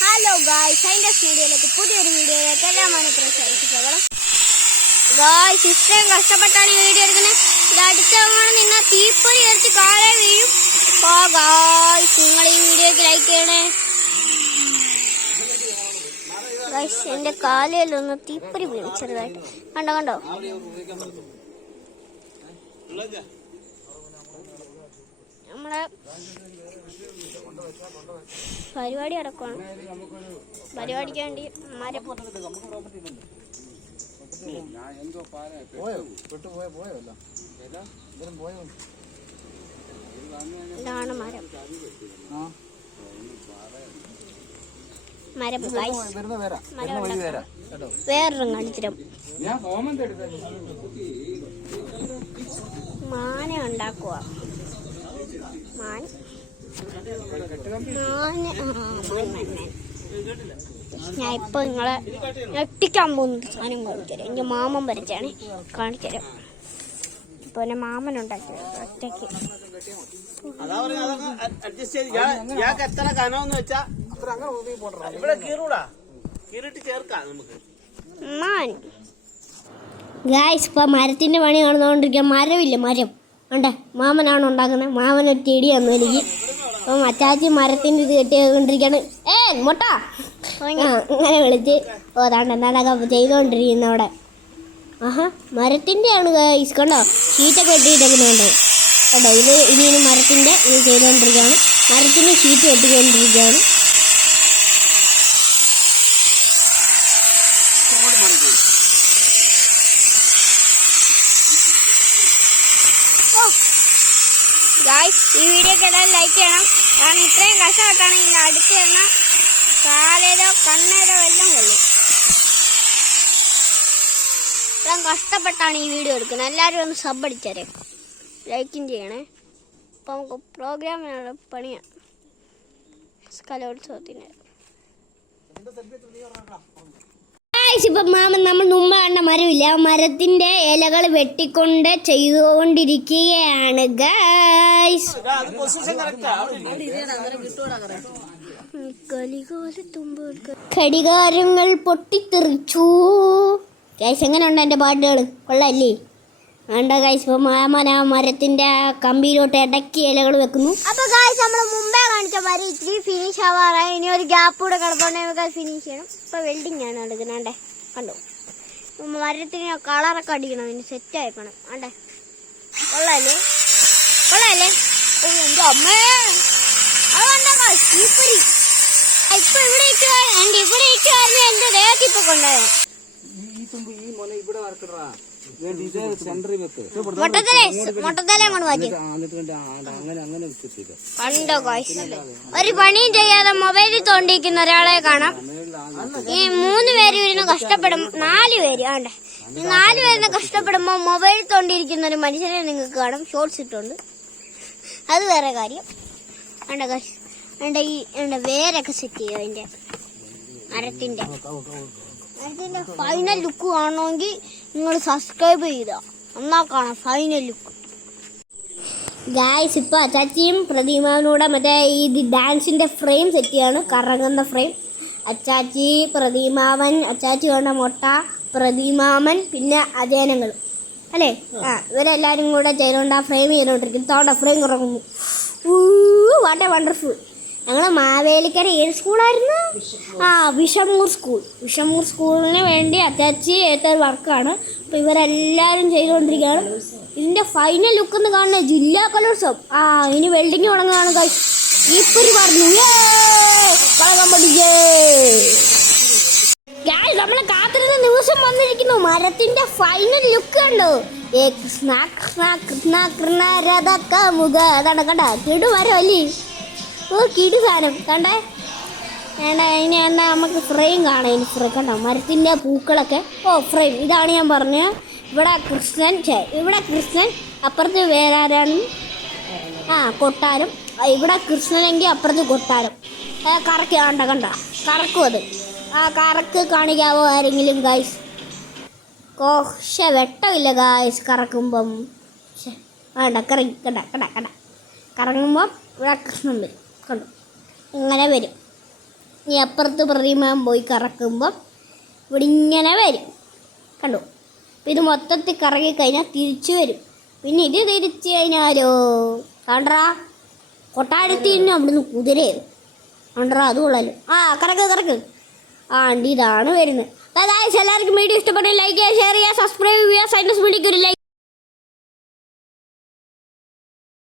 Hello ഗായ് സൈൻഡസ് മീഡിയയിലേക്ക് പുതിയൊരു വീഡിയോയിലേക്ക് എല്ലാ മണിപ്രസാരിച്ചോളം ഗായ്സ് ഇത്രയും കഷ്ടപ്പെട്ടാണ് ഈ വീഡിയോ എടുക്കുന്നത്. ഇത് അടുത്തവണ നിന്ന തീപ്പൊരി എടുത്ത് കാളെ വീഴും. അപ്പോ ഗായ്സ് നിങ്ങൾ ഈ വീഡിയോക്ക് ലൈക്ക് ചെയ്യണേ. ഗായ്സ് എന്റെ കാലയിലൊന്ന് തീപ്പൊരി വീഴും ചെറുതായിട്ട്. കണ്ടോ കണ്ടോ? നമ്മളെ പരിപാടി അടക്കമാണ് പരിപാടിക്ക് വേണ്ടി ഇതാണ് മരം. വേറൊരു എടുക്കാൻ മാന ഉണ്ടാക്കുക മാൻ. ഞാൻ ഇപ്പൊ നിങ്ങളെ ഞെട്ടിക്കാൻ പോകുന്ന സാധനം കാണിച്ചുതരാം എന്റെ മാമൻ വരച്ചാണ് കാണിച്ചുതരാം ഇപ്പൊ എന്റെ മാമൻ ഉണ്ടാക്കി ഒറ്റയ്ക്ക്. അതാ പറഞ്ഞ അഡ്ജസ്റ്റ് ചെയ്ത് ഞാൻ ഞാൻ എത്ര കനമെന്ന് വെച്ചാ ഇവിടെ കീറൂടാ. കീറിട്ട് ചേർക്കാം നമുക്ക്. മാൻ. ഗായ്സ് ഇപ്പൊ മരത്തിന്റെ പണി നടന്നുകൊണ്ടിരിക്കുക മരമില്ല മരം. ഉണ്ട് മാമനാണ് ഉണ്ടാക്കുന്നത്. മാമൻ ചെടി തന്നു എനിക്ക്. അപ്പം അച്ചാച്ചി മരത്തിന്റെ ഇത് കെട്ടിക്കൊണ്ടിരിക്കാണ് ഏ മുട്ട. അങ്ങനെ വിളിച്ച് ഓ താണ്ട് ചെയ്തോണ്ടിരിക്കുന്ന അവിടെ. ആഹാ മരത്തിന്റെ ആണ് ഗായ്സ് കണ്ടോ? ഷീറ്റൊക്കെ കെട്ടിയിട്ടേക്കുന്നുണ്ട് കണ്ടോ ഇത് ഇനി മരത്തിന്റെ ഇത് ചെയ്തുകൊണ്ടിരിക്കുകയാണ് മരത്തിന്റെ ഷീറ്റ് കെട്ടിക്കൊണ്ടിരിക്കുകയാണ്. ഗായ്സ് ഈ വീഡിയോക്ക് കേട്ടാൽ ലൈക്ക് ചെയ്യണം. കാരണം ഇത്രയും കഷ്ടപ്പെട്ടാണ് ഇതിന്റെ അടുത്ത് തന്നെ കാലേതോ കണ്ണേതോ എല്ലാം കൊള്ളും. ഇത്രയും കഷ്ടപ്പെട്ടാണ് ഈ വീഡിയോ എടുക്കുന്നത്. എല്ലാവരും ഒന്ന് സബ് അടിച്ചേരെ. ലൈക്കും ചെയ്യണേ. അപ്പം നമുക്ക് പ്രോഗ്രാമിനുള്ള പണിയാണ് കലോത്സവത്തിന്. ഗായ്സ് ഇപ്പം മാമൻ നമ്മൾ മുമ്പ് കണ്ട മരമില്ല ആ മരത്തിന്റെ ഇലകൾ വെട്ടിക്കൊണ്ട് ചെയ്തുകൊണ്ടിരിക്കുകയാണ് ഗൈസ് അത് പൊസിഷൻ കറക്റ്റാ ഘടികാരങ്ങൾ പൊട്ടിത്തെറിച്ചു. ഗൈസ് എങ്ങനെയുണ്ട് എന്റെ പാട്ടുകൾ? കൊള്ളല്ലേ? വേണ്ട ഗൈസ് ഇപ്പൊ മാമൻ ആ മരത്തിന്റെ ആ കമ്പിയിലോട്ട് ഇടയ്ക്ക് ഇലകൾ വെക്കുന്നു. അപ്പൊ ഗൈസ് നമ്മൾ മുമ്പേ മരം ഇത്തിരി ഫിനിഷ് ആവാറായി. ഇനി ഒരു ഗ്യാപ്പ് കൂടെ കിടപ്പുണ്ടെങ്കിൽ ഫിനിഷ് ചെയ്യണം. ഇപ്പൊ വെൽഡിങ് ആണ് എടുക്കുന്നത് കണ്ടോ? മരത്തിന് കളറൊക്കെ അടിക്കണം. ഇനി സെറ്റ് ആയിക്കണം. ആണ്ടേ കൊള്ളാലേ കൊള്ളാലേ അമ്മേ. ഇവിടെ ഇവിടെ ഇവിടെ ഇപ്പൊ ഇവിടെ ഇവിടെ ഇവിടെ ഇവിടെ ഇവിടെ ഇവിടെ ഇവിടെ ഈ തുമ്പ് ഈ ഇവിടെ ഇവിടെ വറക്കടാ കൊണ്ട് ഒരു പണിയും ചെയ്യാതെ മൊബൈലിൽ തോണ്ടിരിക്കുന്ന ഒരാളെ കാണാം. ഈ മൂന്ന് പേര് ഇരുന്ന് കഷ്ടപ്പെടും. നാല് പേര് ആണ്ടെ? ഈ നാല് പേരിന്ന് കഷ്ടപ്പെടുമ്പോ മൊബൈലിൽ തോണ്ടിയിരിക്കുന്ന ഒരു മനുഷ്യനെ നിങ്ങൾക്ക് കാണും. ഷോർട്സ് ഇട്ടുണ്ട്. അത് വേറെ കാര്യം. വേണ്ട വേണ്ട ഈ വേണ്ട വേരൊക്കെ സെറ്റ് ചെയ്യും അതിന്റെ? മരത്തിന്റെ? മരത്തിന്റെ ഫൈനൽ ലുക്ക് കാണണമെങ്കിൽ നിങ്ങൾ സബ്സ്ക്രൈബ് ചെയ്താ. എന്നാ കാണാം ഫൈനൽ ലുക്ക് ഗായ്സ് ഇപ്പോൾ അച്ചാച്ചിയും പ്രതിമാനൂടെ മറ്റേ ഈ ഡാൻസിന്റെ ഫ്രെയിം സെറ്റ് ചെയ്യാണ്. കറങ്ങുന്ന ഫ്രെയിം അച്ചാച്ചി പ്രതിമാവൻ അച്ചാച്ചി കൊണ്ട മുട്ട പ്രതിമാമൻ പിന്നെ അജയനങ്ങൾ. അല്ലേ? ആ ഇവരെല്ലാവരും കൂടെ ചെയ്തുകൊണ്ട് ആ ഫ്രെയിം ചെയ്തുകൊണ്ടിരിക്കും തോട്ട ഫ്രെയിം കുറങ്ങുന്നു. എ വണ്ടർഫുൾ ഞങ്ങൾ മാവേലിക്കര ഏത് സ്കൂളായിരുന്നു? ആ വിഷമൂർ സ്കൂൾ. വിഷമൂർ സ്കൂളിന് വേണ്ടി അറ്റാച്ച് ചെയ്ത ഒരു വർക്കാണ്. അപ്പോൾ ഇവരെല്ലാവരും ചെയ്തുകൊണ്ടിരിക്കുകയാണ്. ഇതിന്റെ ഫൈനൽ ലുക്ക് എന്ന് കാണുന്നത് ജില്ലാ കലോത്സവം. ആ ഇനി വെൽഡിങ് തുടങ്ങുകയാണ് ഇപ്പൊരു ഈപ്പൊരി പറഞ്ഞു നമ്മൾ കാത്തിരുന്ന ദിവസം വന്നിരിക്കുന്നു. മരത്തിന്റെ ഫൈനൽ ലുക്ക് കണ്ടോ. കൃഷ്ണ കൃഷ്ണ കൃഷ്ണ കൃഷ്ണ രഥക്ക മുഖ അതാണ് കണ്ട കിടുമരം അല്ലേ ഓ കിടി സാധനം. കണ്ടേ? വേണ്ട ഇനി എന്നാ നമുക്ക് ഫ്രെയിം കാണാം ഇനി ഫ്രെയിം കണ്ടോ? മരത്തിന്റെ പൂക്കളൊക്കെ. ഓ ഫ്രെയിം ഇതാണ് ഞാൻ പറഞ്ഞത് ഇവിടെ കൃഷ്ണൻ ചേ ഇവിടെ കൃഷ്ണൻ അപ്പുറത്ത് വേറെ ആരാണ്? ആ കൊട്ടാരം. ഇവിടെ കൃഷ്ണനെങ്കിൽ അപ്പുറത്ത് കൊട്ടാരം. കറക്ക് കണ്ട കണ്ട. കറക്കും അത്. ആ കറക്ക് കാണിക്കാവോ ആരെങ്കിലും ഗായ്സ് കോശ വെട്ടമില്ല ഗായ്സ് കറക്കുമ്പം. വേണ്ട കറങ്ങി കണ്ട കണ്ട കണ്ട. കറങ്ങുമ്പം ഇവിടെ കൃഷ്ണൻ വരും. കണ്ടു. ഇങ്ങനെ വരും. ഇനി അപ്പുറത്ത് പ്രതിമാൻ പോയി കറക്കുമ്പോൾ ഇവിടെ ഇങ്ങനെ വരും. കണ്ടു. അപ്പം ഇത് മൊത്തത്തിൽ കറങ്ങി കഴിഞ്ഞാൽ തിരിച്ചു വരും. പിന്നെ ഇത് തിരിച്ചു കഴിഞ്ഞാലോ കണ്ടാ നിന്ന് അവിടുന്ന് കുതിരയത് കണ്ടാ അത് കൊള്ളാലോ. ആ കറക്ക് കറക്ക്. ആ ആണ്ടി ഇതാണ് വരുന്നത്. അതായത് എല്ലാവർക്കും വീഡിയോ ഇഷ്ടപ്പെട്ട ലൈക്ക് ചെയ്യുക ഷെയർ ചെയ്യുക സബ്സ്ക്രൈബ് ചെയ്യുക. സൈനസ് വീഡിയോക്ക് ഒരു ലൈക്ക്